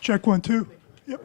Check 1, 2. Yep.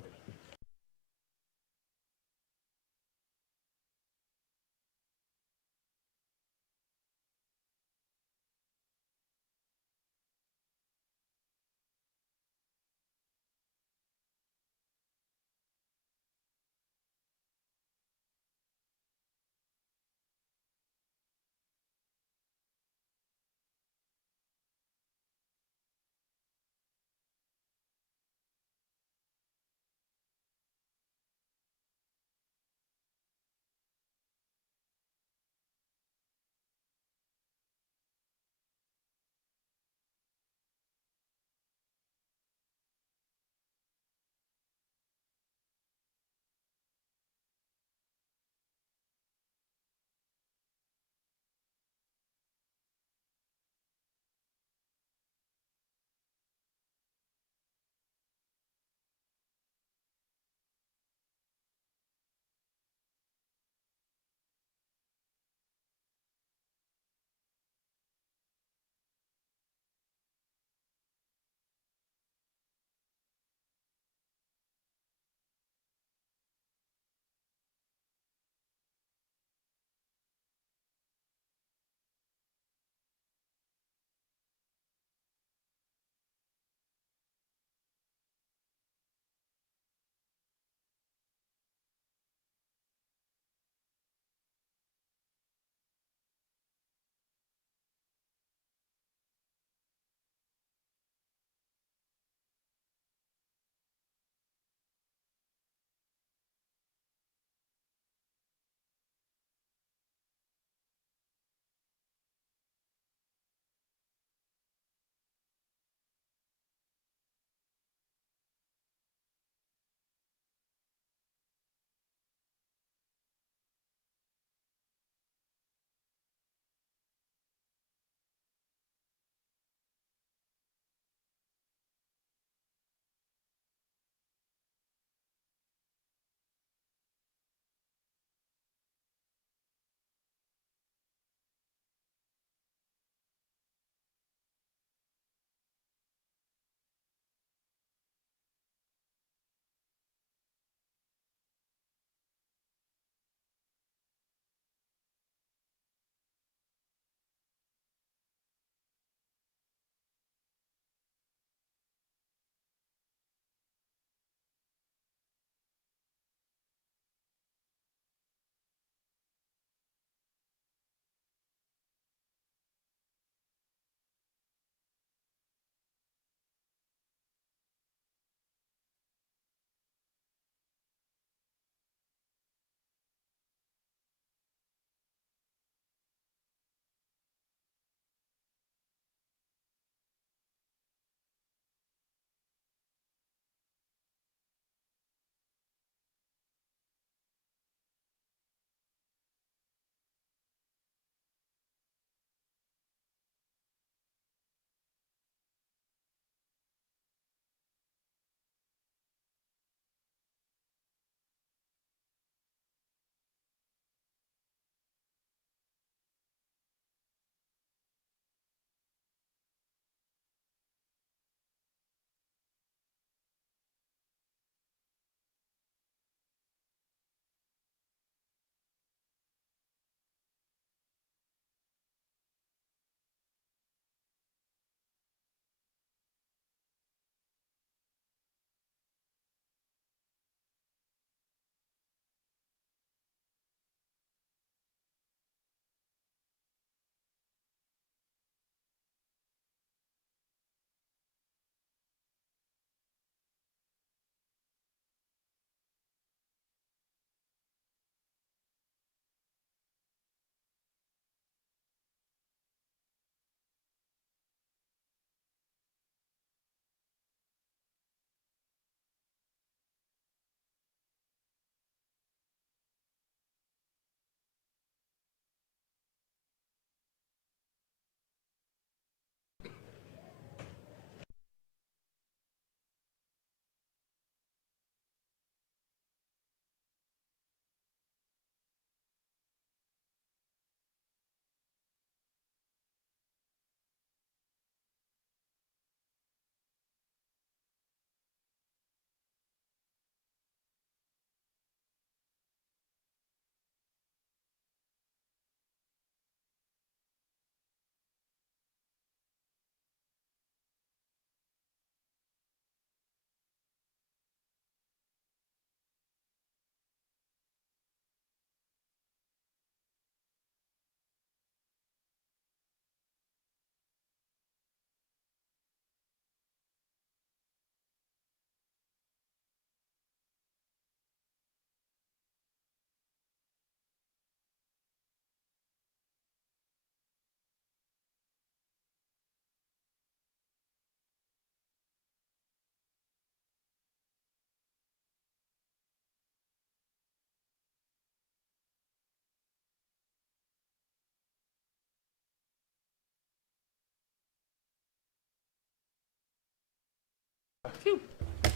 Phew.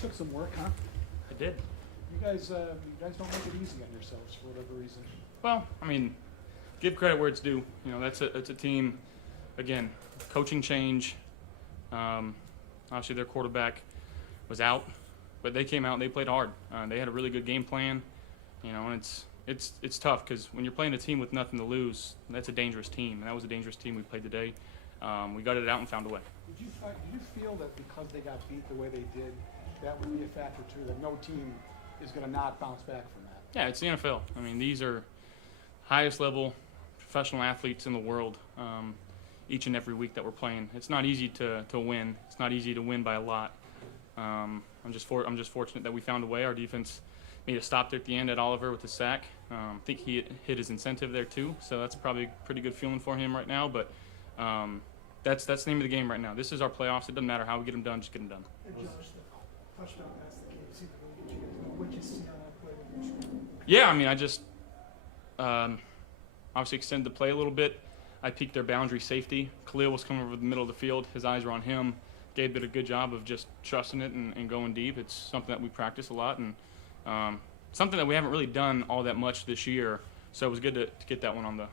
Took some work, huh? I did. You guys don't make it easy on yourselves for whatever reason. Well, I mean, give credit where it's due. You know, that's a team. Again, coaching change. Obviously, their quarterback was out, but they came out and they played hard. They had a really good game plan. You know, and it's tough because when you're playing a team with nothing to lose, that's a dangerous team. And that was a dangerous team we played today. We got it out and found a way. Did you feel that because they got beat the way they did, that would be a factor too, that no team is going to not bounce back from that? Yeah, it's the NFL. I mean, these are highest level professional athletes in the world. Each and every week that we're playing, it's not easy to win. It's not easy to win by a lot. I'm just fortunate that we found a way. Our defense made a stop there at the end at Oliver with the sack. I think he hit his incentive there too, so that's probably a pretty good feeling for him right now. But that's the name of the game right now. This is our playoffs. It doesn't matter how we get them done, just get them done. Hey, Josh, the touchdown pass that came seemed to really get you guys. What'd you see on that play with your screen? Yeah, I mean, I just obviously extended the play a little bit. I peeked their boundary safety. Khalil was coming over the middle of the field. His eyes were on him. Gabe did a good job of just trusting it and going deep. It's something that we practice a lot and something that we haven't really done all that much this year. So it was good to get that one on the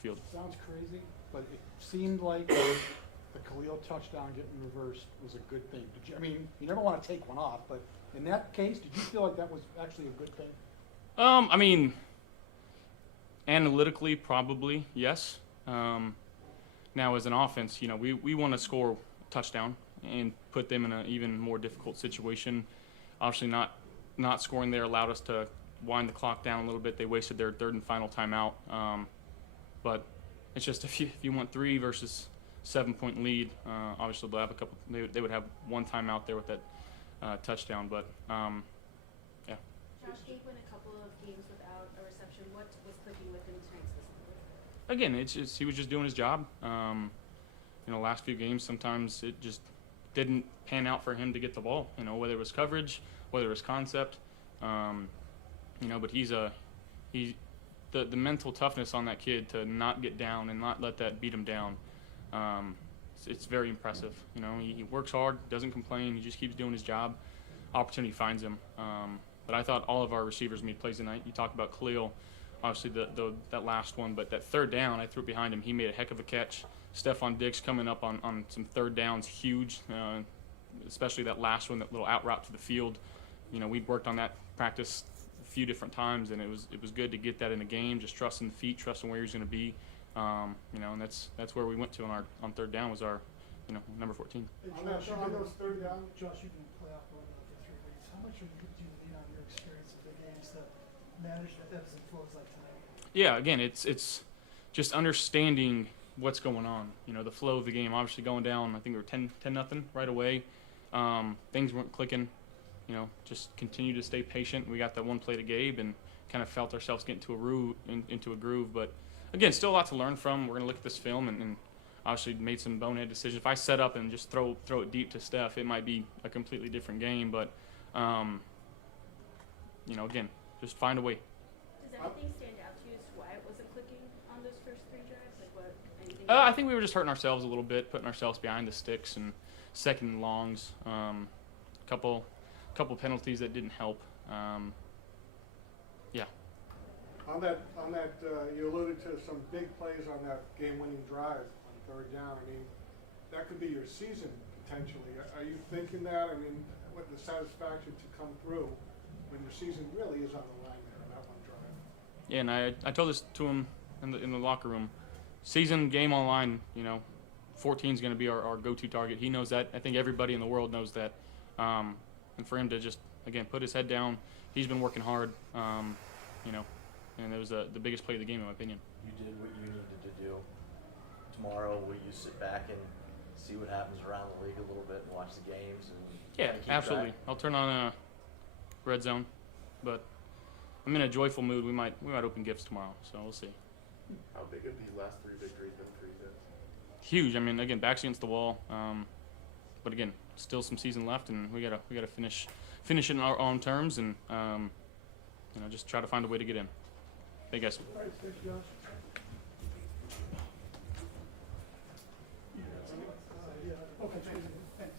field. Sounds crazy, but it seemed like the Khalil touchdown getting reversed was a good thing. I mean, you never want to take one off, but in that case, did you feel like that was actually a good thing? I mean, analytically, probably yes. Now, as an offense, you know, we want to score a touchdown and put them in an even more difficult situation. Obviously, not scoring there allowed us to wind the clock down a little bit. They wasted their third and final timeout. But it's just if you want 3 versus 7-point lead, obviously they'll have a couple. They would have one timeout there with that touchdown. But yeah. Josh Gabe went a couple of games without a reception. What was clicking with him tonight specifically? Again, it's just he was just doing his job. You know, last few games sometimes it just didn't pan out for him to get the ball. You know, whether it was coverage, whether it was concept. You know, but the mental toughness on that kid to not get down and not let that beat him down. It's very impressive. You know, he works hard, doesn't complain. He just keeps doing his job. Opportunity finds him. But I thought all of our receivers made plays tonight. You talk about Khalil, obviously that last one, but that third down I threw behind him. He made a heck of a catch. Stephon Diggs coming up on some third downs, huge, especially that last one, that little out route to the field. You know, we'd worked on that practice a few different times, and it was good to get that in the game, just trusting the feet, trusting where he's going to be. You know, and that's where we went to on third down was our, you know, number 14. Hey, Josh, on those third down, Josh, you've been playoff mode now for 3 weeks. How much do you lean on your experience of the games to manage the ebbs and flows like tonight? Yeah, again, it's just understanding what's going on. You know, the flow of the game. Obviously going down, I think we were 10-0 right away. Things weren't clicking. You know, just continue to stay patient. We got that one play to Gabe and kind of felt ourselves get into a groove. But again, still a lot to learn from. We're going to look at this film and obviously made some bonehead decisions. If I set up and just throw it deep to Steph, it might be a completely different game. But you know, again, just find a way. Does anything stand out to you as to why it wasn't clicking on those first 3 drives? Like what? Anything? I think we were just hurting ourselves a little bit, putting ourselves behind the sticks and second and longs. Couple penalties that didn't help. Yeah. On that, you alluded to some big plays on that game-winning drive on third down. I mean, that could be your season potentially. Are you thinking that? I mean, what the satisfaction to come through when your season really is on the line there on that one drive? Yeah, and I told this to him in the locker room. Season game online, you know, 14 is going to be our go-to target. He knows that. I think everybody in the world knows that. And for him to just, again, put his head down, he's been working hard, you know, and it was the biggest play of the game, in my opinion. You did what you needed to do. Tomorrow, will you sit back and see what happens around the league a little bit and watch the games? And Yeah, keep absolutely. track? I'll turn on a red zone, but I'm in a joyful mood. We might open gifts tomorrow, so we'll see. How big have these last 3 victories been for you guys? Huge. I mean, again, backs against the wall. But again, still some season left, and we gotta finish it in our own terms, and you know, just try to find a way to get in. Thank you, guys. All right, thanks, Josh. Yeah, okay, thanks.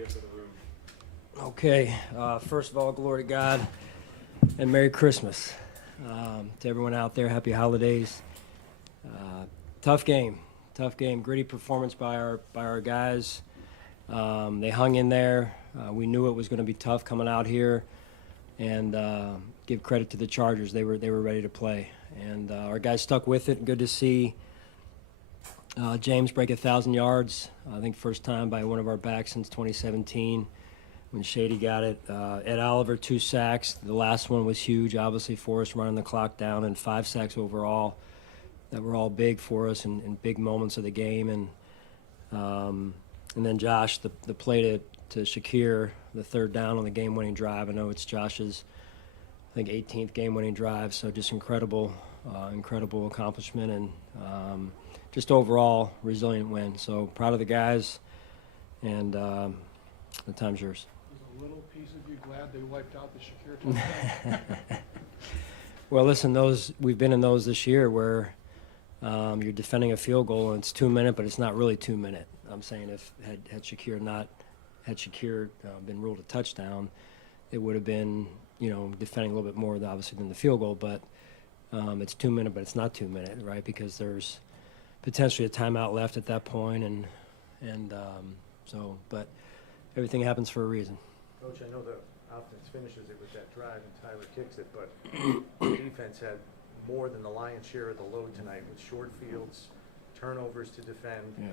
be for the room. Okay, first of all, glory to God and Merry Christmas. To everyone out there, happy holidays. Tough game, gritty performance by our guys. They hung in there. We knew it was going to be tough coming out here, and give credit to the Chargers. They were ready to play, and our guys stuck with it. Good to see James break 1,000 yards. I think first time by one of our backs since 2017 when Shady got it. Ed Oliver, 2 sacks. The last one was huge, obviously, for us, running the clock down, and 5 sacks overall. That were all big for us and big moments of the game. And then Josh, the play to Shakir, the 3rd down on the game-winning drive. I know it's Josh's, I think, 18th game-winning drive, so just incredible accomplishment, and just overall resilient win. So proud of the guys, and the time's yours. Was a little piece of you glad they wiped out the Shakir touchdown? Well, listen, we've been in those this year where you're defending a field goal and it's 2 minute, but it's not really 2 minute. I'm saying if had Shakir been ruled a touchdown, it would have been, defending a little bit more obviously than the field goal. But it's 2 minute, but it's not 2 minute, right? Because there's potentially a timeout left at that point, but everything happens for a reason. Coach, I know the offense finishes it with that drive and Tyler kicks it, but the defense had more than the lion's share of the load tonight with short fields, turnovers to defend. Yeah.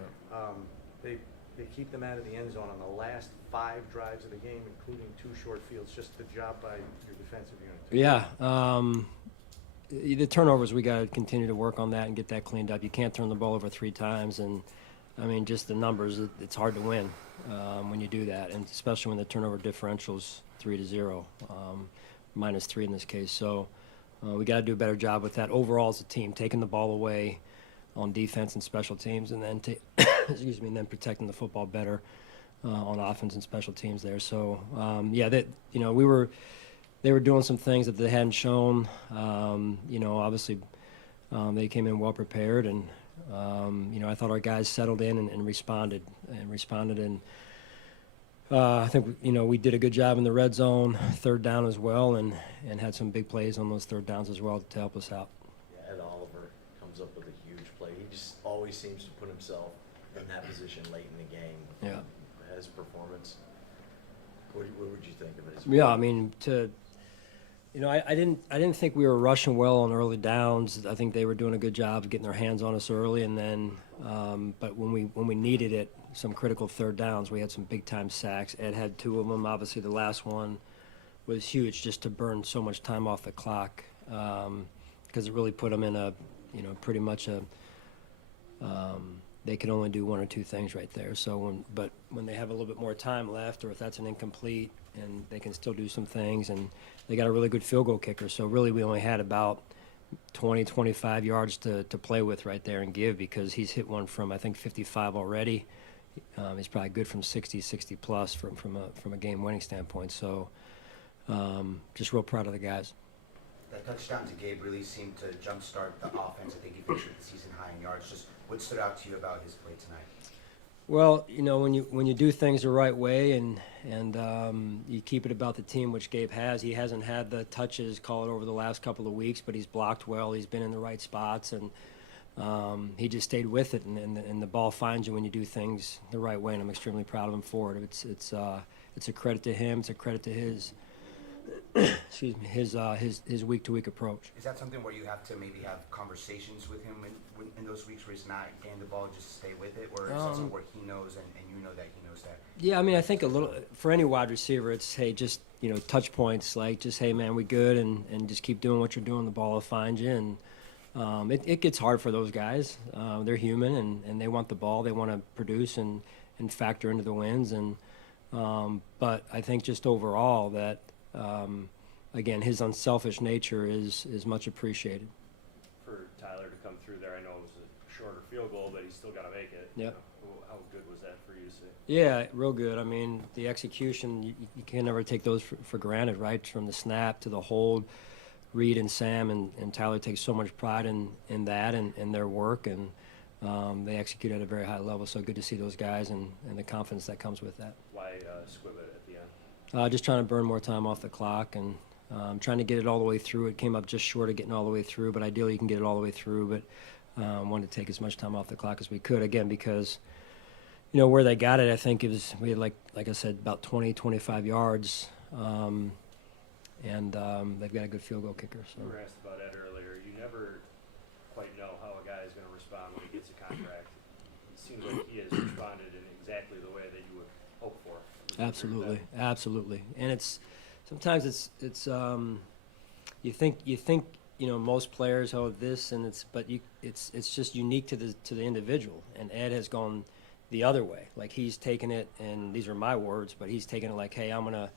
They keep them out of the end zone on the last 5 drives of the game, including 2 short fields. Just the job by your defensive unit. Yeah. The turnovers, we got to continue to work on that and get that cleaned up. You can't turn the ball over 3 times, and I mean, just the numbers, it's hard to win when you do that, and especially when the turnover differential's 3-0, -3 in this case. So we got to do a better job with that overall as a team, taking the ball away on defense and special teams, and then and then protecting the football better on offense and special teams there. So they were doing some things that they hadn't shown. Obviously they came in well prepared, and I thought our guys settled in and responded. And I think we did a good job in the red zone, 3rd down as well, and had some big plays on those 3rd downs as well to help us out. Yeah, Ed Oliver comes up with a huge play. He just always seems to put himself in that position late in the game. Yeah. His performance. What would you think of it? Yeah, I mean, I didn't think we were rushing well on early downs. I think they were doing a good job of getting their hands on us early, and then, but when we needed it, some critical 3rd downs, we had some big time sacks. Ed had 2 of them. Obviously, the last one was huge, just to burn so much time off the clock, because it really put them in a, pretty much a. They could only do 1 or 2 things right there. So when they have a little bit more time left, or if that's an incomplete, and they can still do some things, and they got a really good field goal kicker. So really we only had about 20, 25 yards to play with right there and give, because he's hit one from, I think, 55 already. He's probably good from 60 plus from a game-winning standpoint. So just real proud of the guys. That touchdown to Gabe really seemed to jumpstart the offense. I think he finished with the season high in yards. Just what stood out to you about his play tonight? Well, when you do things the right way and you keep it about the team, which Gabe has. He hasn't had the touches, call it, over the last couple of weeks, but he's blocked well. He's been in the right spots, and he just stayed with it. And the ball finds you when you do things the right way, and I'm extremely proud of him for it. It's a credit to him. It's a credit to his his week-to-week approach. Is that something where you have to maybe have conversations with him in those weeks where he's not getting the ball, just stay with it, or is that something where he knows and you know that he knows that? Yeah, I mean, I think a little for any wide receiver, it's hey, just touch points, like just hey man, we good, and just keep doing what you're doing. The ball will find you, and it gets hard for those guys. They're human, and they want the ball, they want to produce and factor into the wins, but I think just overall that. Again, his unselfish nature is much appreciated. For Tyler to come through there, I know it was a shorter field goal, but he still got to make it. Yep. How good was that for you to see? Yeah, real good. I mean, the execution, you can never take those for granted, right? From the snap to the hold, Reed and Sam and Tyler take so much pride in that and their work, and they execute at a very high level. So good to see those guys and the confidence that comes with that. Why squib it at the end? Just trying to burn more time off the clock and trying to get it all the way through. It came up just short of getting all the way through, but ideally you can get it all the way through. But wanted to take as much time off the clock as we could, again, because where they got it, I think it was, we had like I said, about 20, 25 yards, and they've got a good field goal kicker. So. You were asked about Ed earlier. You never quite know how a guy is going to respond when he gets a contract. It seems like he has responded in exactly the way that you would hope for. Absolutely, absolutely. And it's sometimes it's you think most players this and it's just unique to the individual. And Ed has gone the other way. Like he's taken it, and these are my words, but he's taken it like, hey, I'm gonna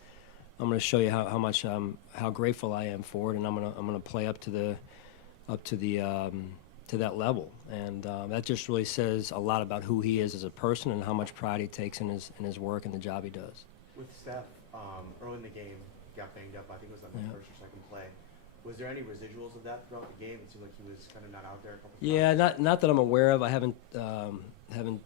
show you how much how grateful I am for it, and I'm gonna play up to that level. And that just really says a lot about who he is as a person and how much pride he takes in his work and the job he does. With Steph, early in the game, got banged up. I think it was on the first or second play. Was there any residuals of that throughout the game? It seemed like he was kind of not out there a couple times. Yeah, not that I'm aware of. I haven't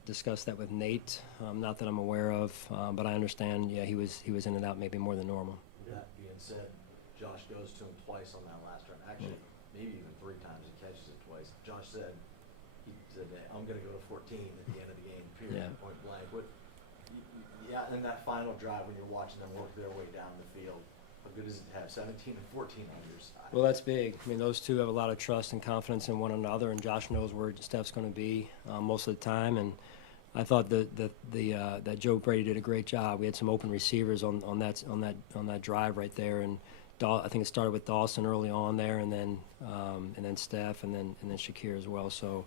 discussed that with Nate. Not that I'm aware of, but I understand. Yeah, he was in and out maybe more than normal. That being said, Josh goes to him twice on that last run. Actually, maybe even 3 times. He catches it twice. Josh said, I'm going to go to 14 at the end of the game, period, point blank. And that final drive when you're watching them work their way down the field, how good is it to have 17 and 14 unders? Well, that's big. I mean, those two have a lot of trust and confidence in one another, and Josh knows where Steph's going to be most of the time. And I thought that Joe Brady did a great job. We had some open receivers on that drive right there, and I think it started with Dawson early on there, and then Steph, and then Shakir as well. So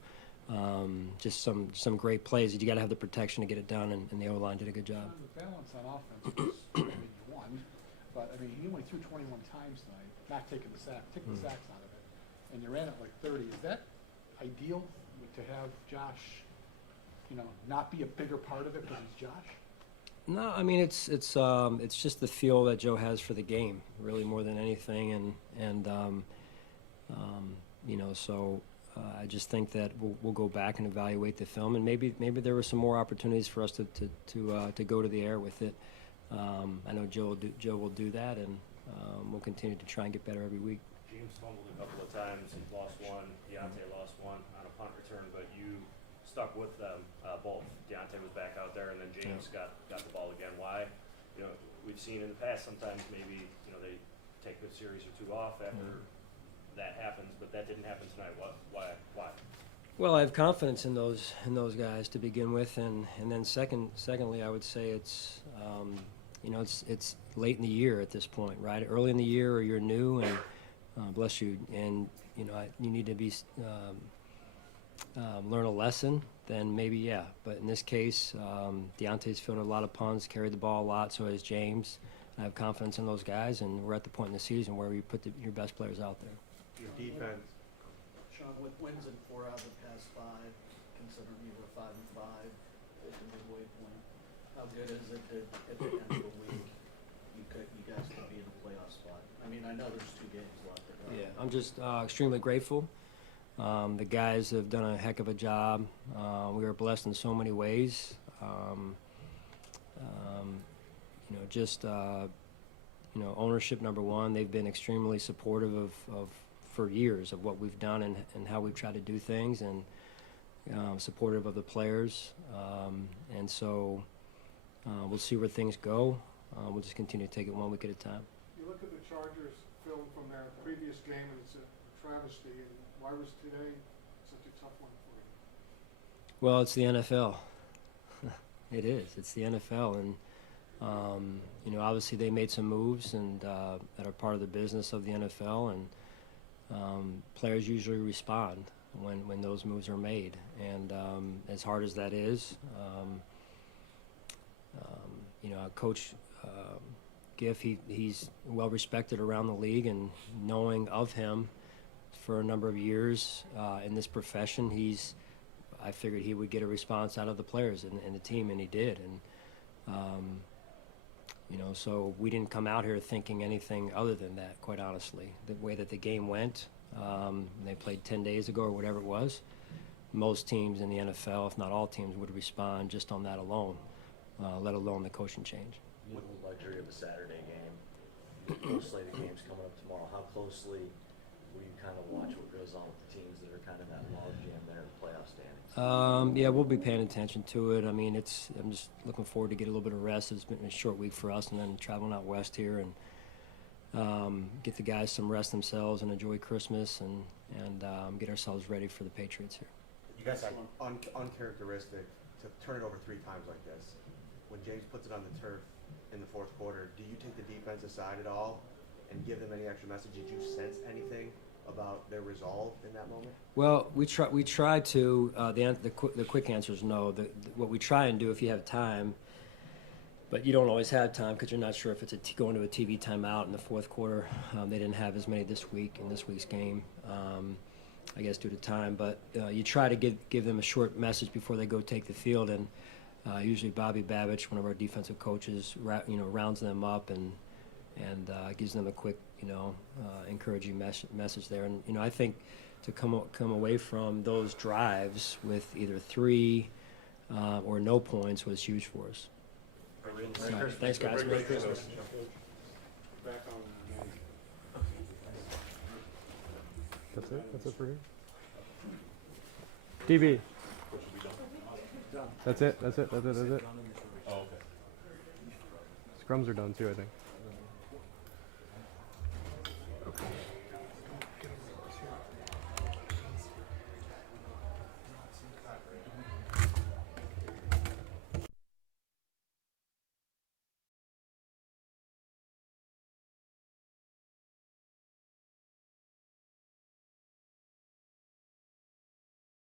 just some great plays. You got to have the protection to get it done, and the O-line did a good job. The balance on offense was, I mean, you won, but I mean, he only threw 21 times tonight, not taking the sacks out of it, and you ran it like 30. Is that ideal to have Josh, not be a bigger part of it because he's Josh? No, I mean it's just the feel that Joe has for the game, really more than anything, and so I just think that we'll go back and evaluate the film, and maybe there were some more opportunities for us to go to the air with it. I know Joe will do that, and we'll continue to try and get better every week. James fumbled a couple of times. He lost one. Deontay lost one on a punt return, but you stuck with them both. Deontay was back out there, and then James got the ball again. Why? We've seen in the past sometimes maybe they take a series or two off after that happens, but that didn't happen tonight. Why? Well, I have confidence in those guys to begin with, and then secondly, I would say it's it's late in the year at this point, right? Early in the year, or you're new, and bless you, and you need to be learn a lesson. Then maybe but in this case, Deontay's fielded a lot of punts, carried the ball a lot, so has James. I have confidence in those guys, and we're at the point in the season where you put your best players out there. Your defense. Sean, with wins in 4 out of the past 5, considering you were 5 and 5 at the midway point, how good is it that at the end of the week you guys could be in a playoff spot? I mean, I know there's 2 games left to go. Yeah, I'm just extremely grateful. The guys have done a heck of a job. We were blessed in so many ways. Ownership, number one. They've been extremely supportive of for years of what we've done and how we've tried to do things, and supportive of the players. And so we'll see where things go. We'll just continue to take it 1 week at a time. You look at the Chargers film from their previous game, and it's a travesty. And why was today such a tough one for you? Well, it's the NFL. It is. It's the NFL, and obviously they made some moves and that are part of the business of the NFL, and players usually respond when those moves are made. And as hard as that is, Coach Giff, he's well respected around the league, and knowing of him for a number of years in this profession, I figured he would get a response out of the players and the team, and he did. And so we didn't come out here thinking anything other than that, quite honestly. The way that the game went, they played 10 days ago or whatever it was, most teams in the NFL, if not all teams, would respond just on that alone, let alone the coaching change. With the luxury of a Saturday game, full slate of games coming up tomorrow, how closely will you kind of watch what goes on with the teams that are kind of that logjam there in the playoff standings? Yeah, we'll be paying attention to it. I mean, I'm just looking forward to get a little bit of rest. It's been a short week for us, and then traveling out west here and get the guys some rest themselves and enjoy Christmas and get ourselves ready for the Patriots here. You guys have uncharacteristic to turn it over 3 times like this. When James puts it on the turf in the fourth quarter, do you take the defense aside at all and give them any extra message? Did you sense anything about their resolve in that moment? Well, we try to. The quick answer is no. What we try and do, if you have time, but you don't always have time because you're not sure if it's going to a TV timeout in the fourth quarter. They didn't have as many this week in this week's game, I guess due to time. But you try to give them a short message before they go take the field, and usually Bobby Babich, one of our defensive coaches, rounds them up and gives them a quick, encouraging message there. And I think to come away from those drives with either 3 or no points was huge for us. All right, thanks, guys. Merry Christmas. Back on. That's it? That's it for you? DB. That's it? That's it? That's it? That's it? Oh, okay. Scrums are done too, I think. Okay.